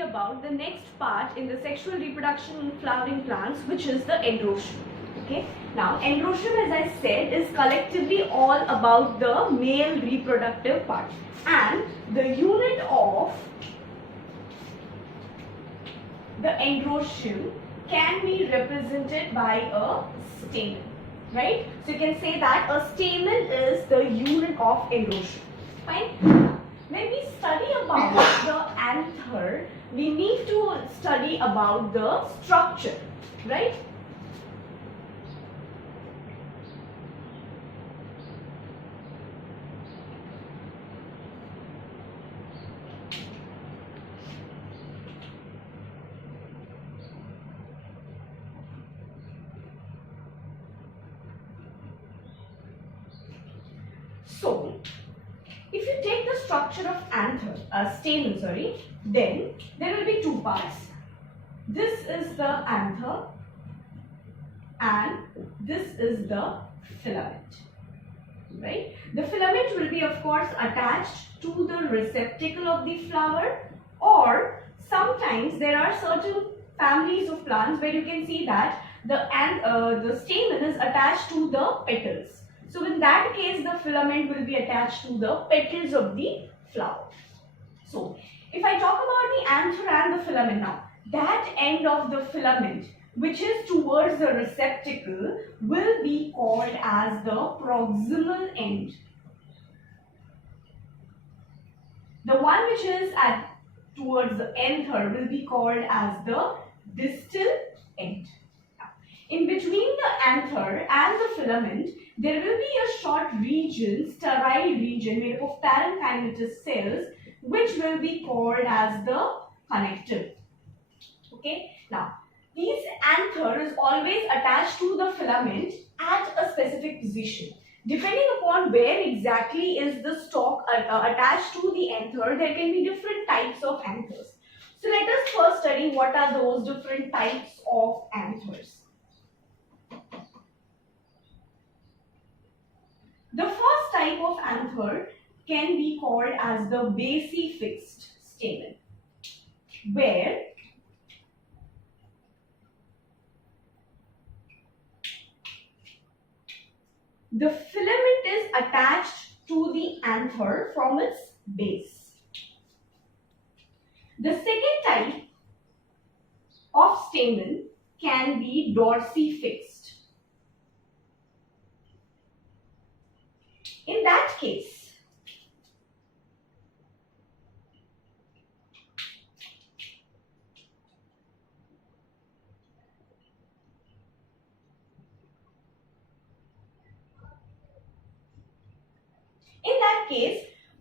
study about the next part in the sexual reproduction in flowering plants, which is the Androecium. Okay. Now, Androecium, as I said, is collectively all about the male reproductive part, and the unit of the Androecium can be represented by a stamen, right? So you can say that a stamen is the unit of Androecium. Fine. When we study about the anther, we need to study about the structure, right? So, if you take the structure of anther, stamen, then there will be two parts. This is the anther and this is the filament, right? The filament will be, of course, attached to the receptacle of the flower, or sometimes there are certain families of plants where you can see that the stamen is attached to the petals. So in that case, the filament will be attached to the petals of the flower. So if I talk about the anther and the filament now, that end of the filament which is towards the receptacle will be called as the proximal end. The one which is towards the anther will be called as the distal end. In between the anther and the filament, there will be a short region, sterile region made up of parenchymatous cells, which will be called as the connective. Okay. Now, this anther is always attached to the filament at a specific position. Depending upon where exactly is the stalk attached to the anther, there can be different types of anthers. So let us first study what are those different types of anthers. The first type of anther can be called as the base-fixed stamen, where the filament is attached to the anther from its base. The second type of stamen can be dorsifixed. In that case,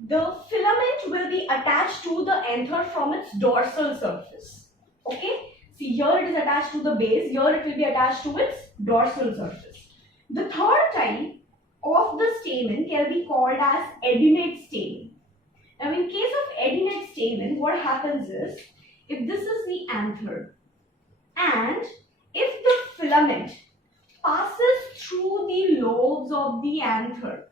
the filament will be attached to the anther from its dorsal surface. Okay? See, here it is attached to the base, here it will be attached to its dorsal surface. The third type of the stamen can be called as adennate stamen. Now, in case of adennate stamen, what happens is, if this is the anther and if the filament passes through the lobes of the anther,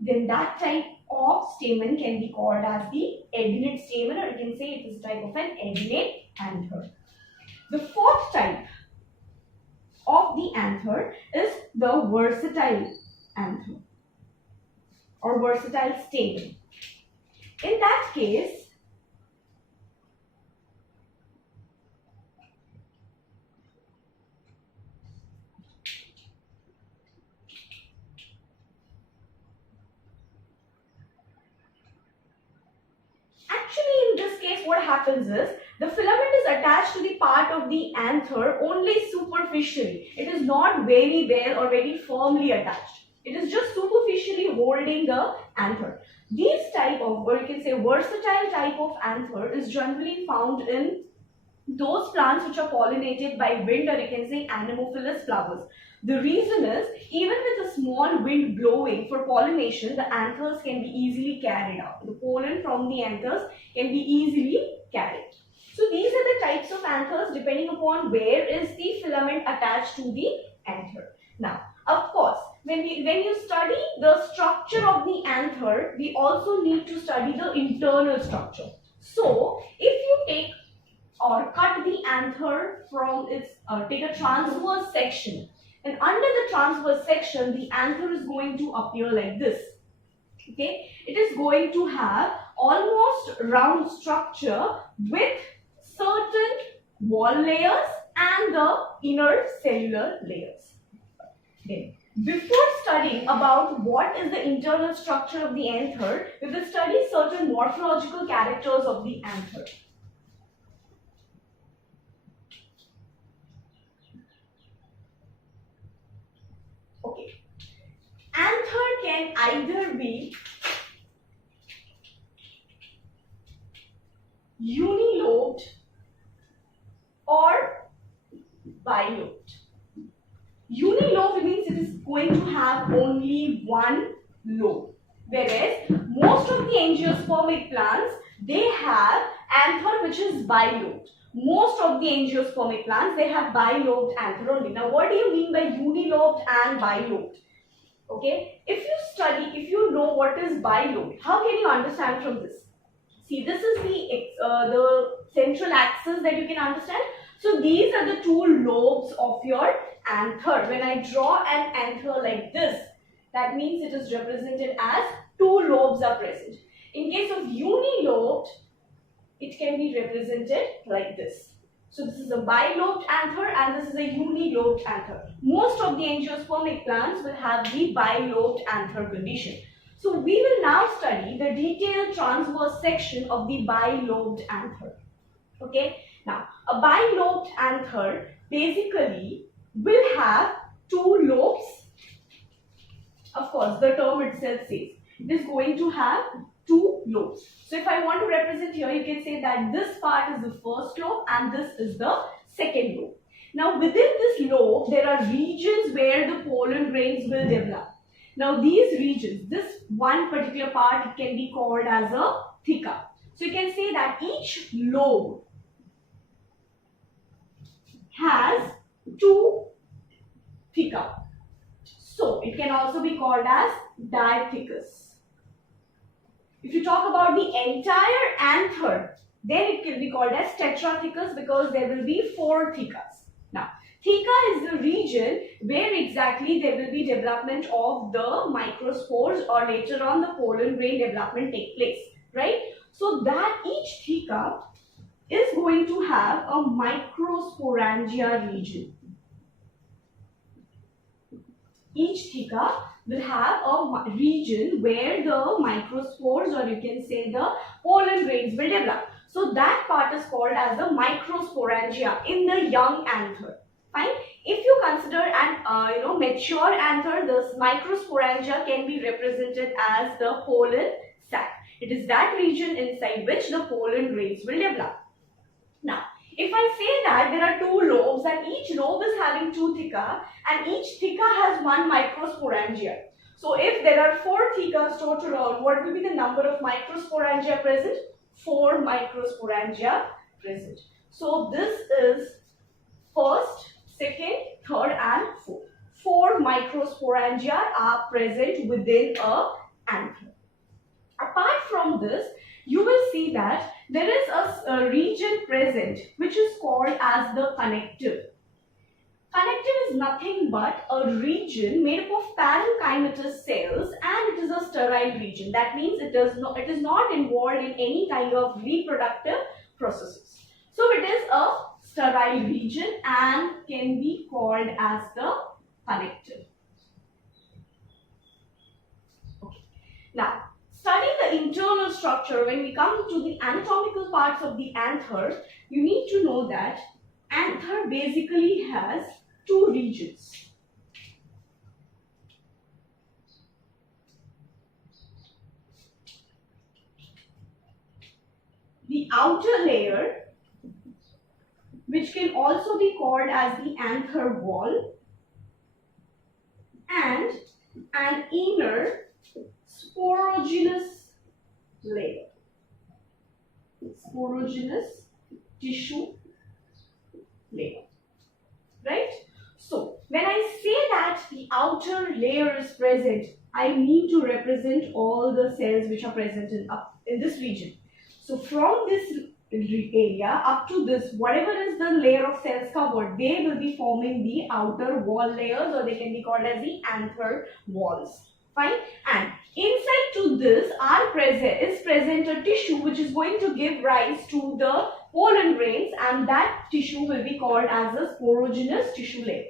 then that type of stamen can be called as the adennate stamen, or you can say it is a type of an adennate anther. The fourth type of the anther is the versatile anther or versatile stamen. In that case, what happens is, the filament is attached to the part of the anther only superficially. It is not very well or very firmly attached. It is just superficially holding the anther. These type of, or you can say versatile type of anther, is generally found in those plants which are pollinated by wind, or you can say anemophilous flowers. The reason is, even with a small wind blowing for pollination, the anthers can be easily carried out. The pollen from the anthers can be easily carried. So these are the types of anthers depending upon where is the filament attached to the anther. Now, of course, when you study the structure of the anther, we also need to study the internal structure. So if you take or cut the anther from its, take a transverse section, and under the transverse section the anther is going to appear like this. Okay, it is going to have almost round structure with certain wall layers and the inner cellular layers. Then, before studying about what is the internal structure of the anther, we will study certain morphological characters of the anther. Okay, anther can either be unilobed or bilobed. Unilobed means it is going to have only one lobe, whereas most of the angiospermic plants, they have anther which is bilobed. Most of the angiospermic plants, they have bilobed anther only. Now, what do you mean by unilobed and bilobed? Okay, if you know what is bilobed, how can you understand from this? See, this is the central axis that you can understand. So these are the two lobes of your anther. When I draw an anther like this, that means it is represented as two lobes are present. In case of unilobed, it can be represented like this. So this is a bilobed anther and this is a unilobed anther. Most of the angiospermic plants will have the bilobed anther condition. So we will now study the detailed transverse section of the bilobed anther. Okay, now a bilobed anther basically will have two lobes. Of course, the term itself says it is going to have two lobes. So if I want to represent here, you can say that this part is the first lobe and this is the second lobe. Now within this lobe, there are regions where the pollen grains will develop. Now these regions, this one particular part, it can be called as a theca. So you can say that each lobe has two theca. So it can also be called as diathecous. If you talk about the entire anther, then it can be called as tetrathecous because there will be four thecas. Now, theca is the region where exactly there will be development of the microspores or later on the pollen grain development take place, right? So that each theca is going to have a microsporangia region. Each theca will have a region where the microspores or you can say the pollen grains will develop. So that part is called as the microsporangia in the young anther. Fine. If you consider an mature anther, this microsporangia can be represented as the pollen sac. It is that region inside which the pollen grains will develop. Now, if I say that there are two lobes and each lobe is having two theca and each theca has one microsporangia. So if there are four thecas total, what will be the number of microsporangia present? 4 microsporangia present. So this is first, second, third and fourth. 4 microsporangia are present within a anther. Apart from this, you will see that there is a region present which is called as the connective. Connective is nothing but a region made up of parenchymatous cells and it is a sterile region. That means it is not involved in any kind of reproductive processes. So it is a sterile region and can be called as the connective. Okay. Now, studying the internal structure, when we come to the anatomical parts of the anther, you need to know that anther basically has two regions. The outer layer, which can also be called as the anther wall, and an inner sporogenous layer, sporogenous tissue layer, right? So when I say that the outer layer is present, I need to represent all the cells which are present in this region. So from this area up to this, whatever is the layer of cells covered, they will be forming the outer wall layers, or they can be called as the anther walls. Fine. And inside to this is present a tissue which is going to give rise to the pollen grains, and that tissue will be called as a sporogenous tissue layer.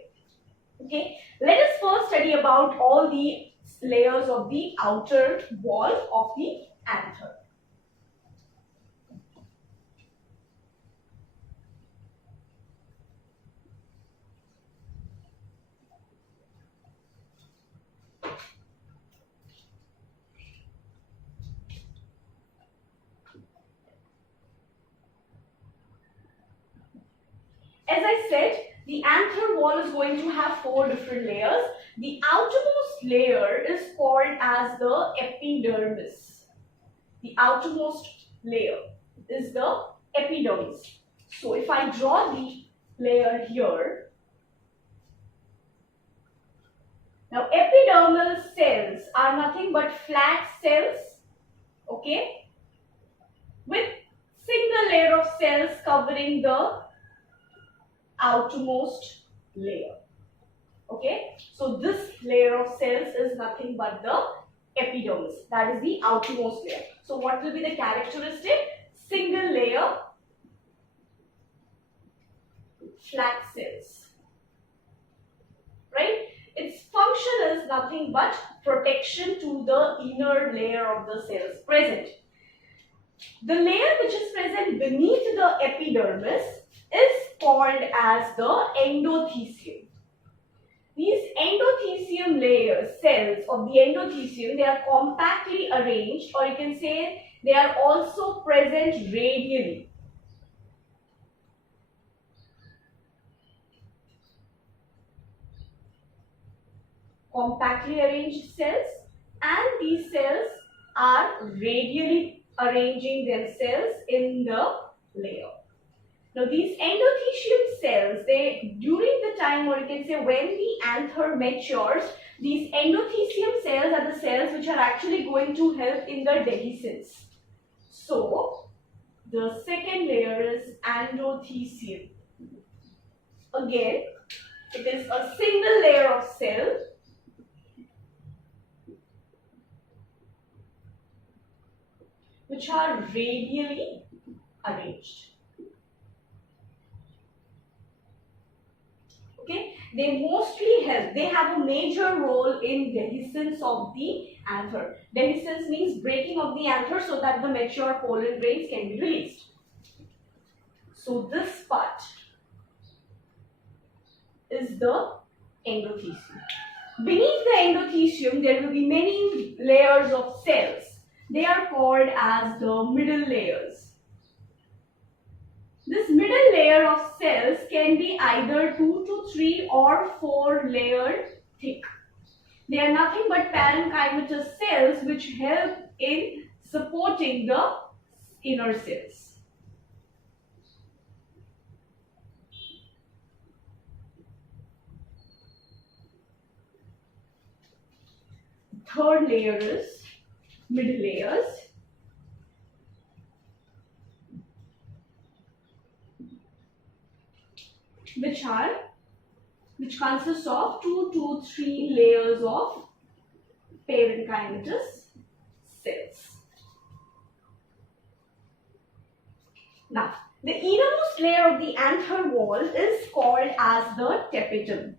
Okay. Let us first study about all the layers of the outer wall of the anther. As I said, the anther wall is going to have 4 different layers. The outermost layer is called as the epidermis. The outermost layer is the epidermis. So if I draw the layer here, now epidermal cells are nothing but flat cells, okay, with single layer of cells covering the outermost layer. Okay, so this layer of cells is nothing but the epidermis, that is the outermost layer. So what will be the characteristic? Single layer, flat cells, right? Its function is nothing but protection to the inner layer of the cells present. The layer which is present beneath the epidermis is called as the endothecium. These endothecium layers, cells of the endothecium, they are compactly arranged, or you can say they are also present radially. Compactly arranged cells, and these cells are radially arranging themselves in the layer. Now these endothecium cells, during the time, or you can say when the anther matures, these endothecium cells are the cells which are actually going to help in the dehiscence. So the second layer is endothecium. Again, it is a single layer of cell which are radially arranged. Okay, they mostly help, they have a major role in dehiscence of the anther. Dehiscence means breaking of the anther so that the mature pollen grains can be released. So this part is the endothecium. Beneath the endothecium, there will be many layers of cells. They are called as the middle layers. This middle layer of cells can be either 2 to 3 or 4 layered thick. They are nothing but parenchymatous cells which help in supporting the inner cells. Third layer is middle layers. Which consists of 2 to 3 layers of parenchymatous cells. Now, the innermost layer of the anther wall is called as the tapetum.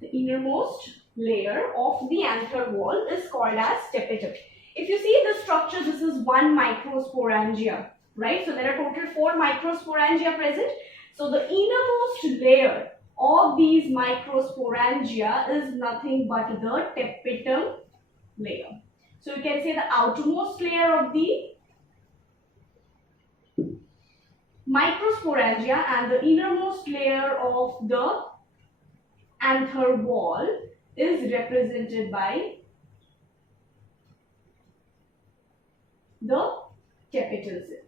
The innermost layer of the anther wall is called as tapetum. If you see the structure, this is one microsporangia, right? So there are total 4 microsporangia present. So the innermost layer of these microsporangia is nothing but the tapetum layer. So you can say the outermost layer of the microsporangia and the innermost layer of the anther wall is represented by the tapetal cells.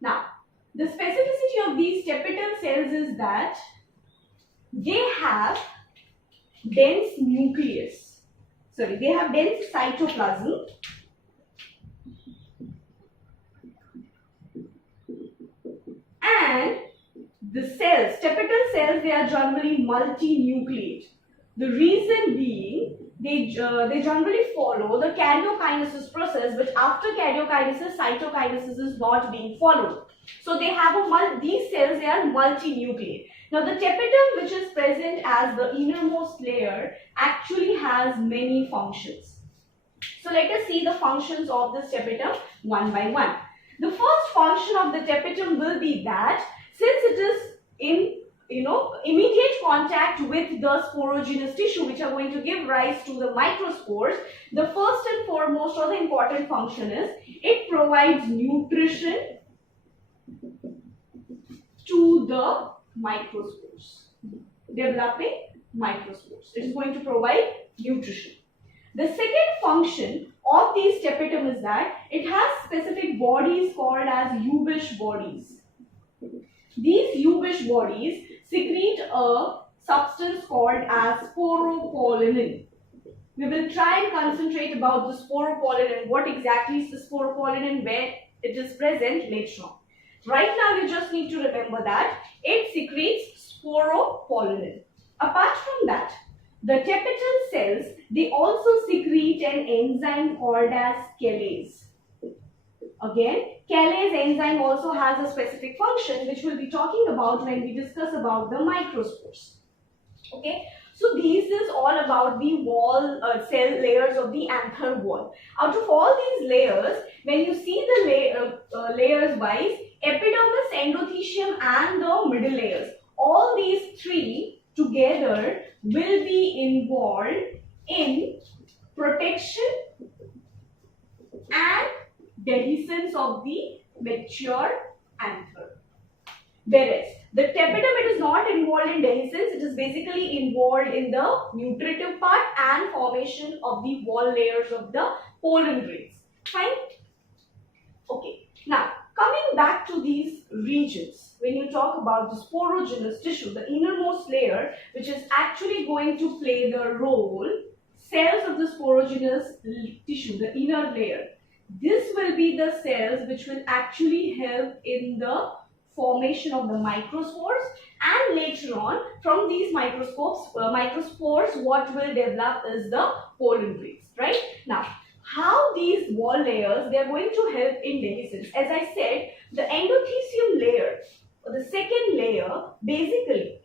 Now, the specificity of these tapetal cells is that they have dense nucleus. they have dense cytoplasm, and the cells, tapetal cells, they are generally multinucleate. The reason being, they generally follow the karyokinesis process, but after karyokinesis, cytokinesis is not being followed. So they have these cells, they are multinucleate. Now the tapetum, which is present as the innermost layer, actually has many functions. So let us see the functions of this tapetum one by one. The first function of the tapetum will be that since it is in immediate contact with the sporogenous tissue, which are going to give rise to the microspores, the first and foremost or the important function is it provides nutrition to the microspores, developing microspores. It is going to provide nutrition. The second function of these tapetum is that it has specific bodies called as Ubish bodies. These Ubish bodies secrete a substance called as sporopollenin. We will try and concentrate about the sporopollenin, what exactly is the sporopollenin, where it is present later on. Right now you just need to remember that it secretes sporopollenin. Apart from that, the tapetal cells, they also secrete an enzyme called as calase. Again, calase enzyme also has a specific function which we'll be talking about when we discuss about the microspores. Okay, so this is all about the wall cell layers of the anther wall. Out of all these layers, when you see the layers wise, epidermis, endothecium and the middle layers, all these three together will be involved in protection and dehiscence of the mature anther. Whereas the tapetum, it is not involved in dehiscence, it is basically involved in the nutritive part and formation of the wall layers of the pollen grains. Fine? Okay. Now, coming back to these regions, when you talk about the sporogenous tissue, the innermost layer, which is actually going to play the role, cells of the sporogenous tissue, the inner layer, this will be the cells which will actually help in the formation of the microspores, and later on from these microspores what will develop is the pollen grains, right? Now, how these wall layers, they are going to help in dehiscence. As I said, the endothecium layer, or the second layer, basically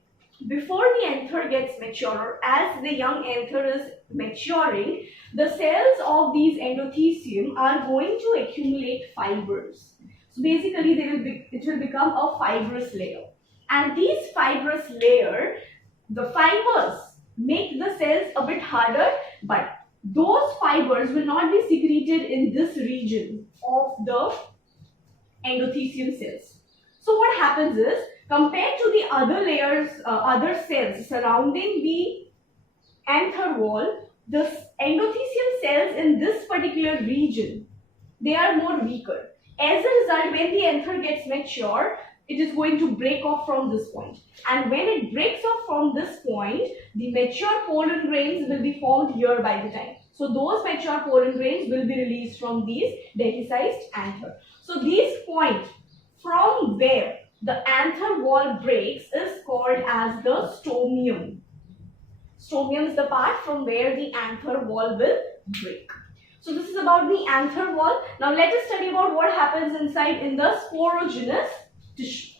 before the anther gets mature, as the young anther is maturing, the cells of these endothecium are going to accumulate fibers. So basically it will become a fibrous layer, and these fibrous layer, the fibers make the cells a bit harder, but those fibers will not be secreted in this region of the endothecium cells. So what happens is, compared to the other layers, other cells surrounding the anther wall, the endothecium cells in this particular region, they are more weaker. As a result, when the anther gets mature, it is going to break off from this point. And when it breaks off from this point, the mature pollen grains will be formed here by the time. So those mature pollen grains will be released from these dehiscized anther. So this point from where the anther wall breaks is called as the stomium. Stomium is the part from where the anther wall will break. So this is about the anther wall. Now let us study about what happens inside in the sporogenous tissue.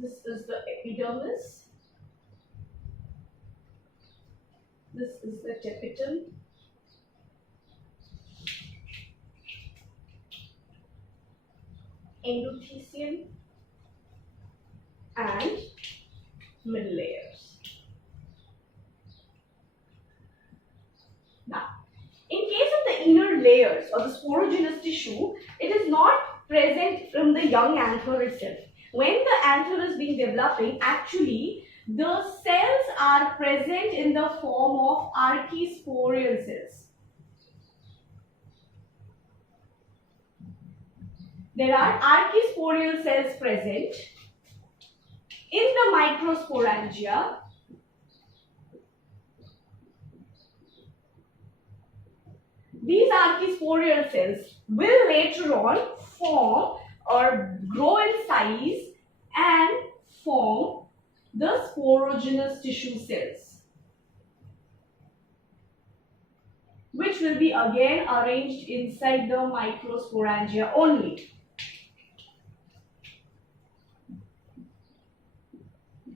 This is the epidermis. This is the tapetum. Endothecium and middle layers. Now, in case of the inner layers or the sporogenous tissue, it is not present from the young anther itself. When the anther is being developing, actually the cells are present in the form of archisporial cells. There are archisporial cells present in the Microsporangia. These archisporial cells will later on form or grow in size and form the sporogenous tissue cells, which will be again arranged inside the Microsporangia only.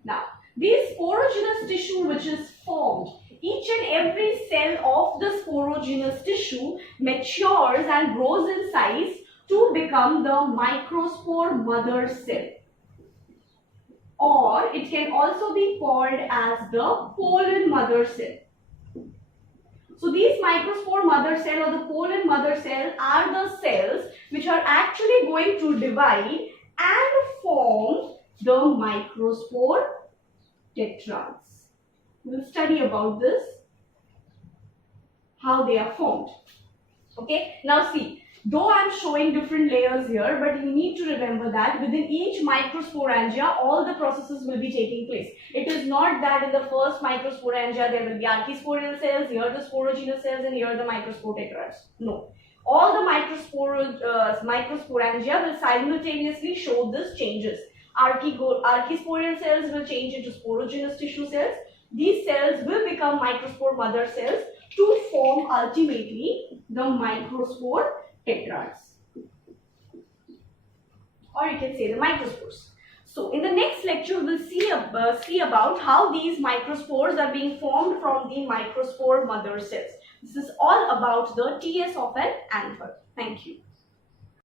Now, this sporogenous tissue which is formed, each and every cell of the sporogenous tissue matures and grows in size to become the microspore mother cell. Or it can also be called as the pollen mother cell. So these microspore mother cell or the pollen mother cell are the cells which are actually going to divide and form the microspore tetrads. We'll study about this, how they are formed. Okay, now see, though I'm showing different layers here, but you need to remember that within each Microsporangia, all the processes will be taking place. It is not that in the first Microsporangia there will be archisporial cells, here the sporogenous cells, and here the microspore tetrads. No. All the Microsporangia will simultaneously show these changes. Archisporial cells will change into sporogenous tissue cells. These cells will become microspore mother cells to form ultimately the microspore tetrads, or you can say the microspores. So in the next lecture we'll see about how these microspores are being formed from the microspore mother cells. This is all about the TS of an anther.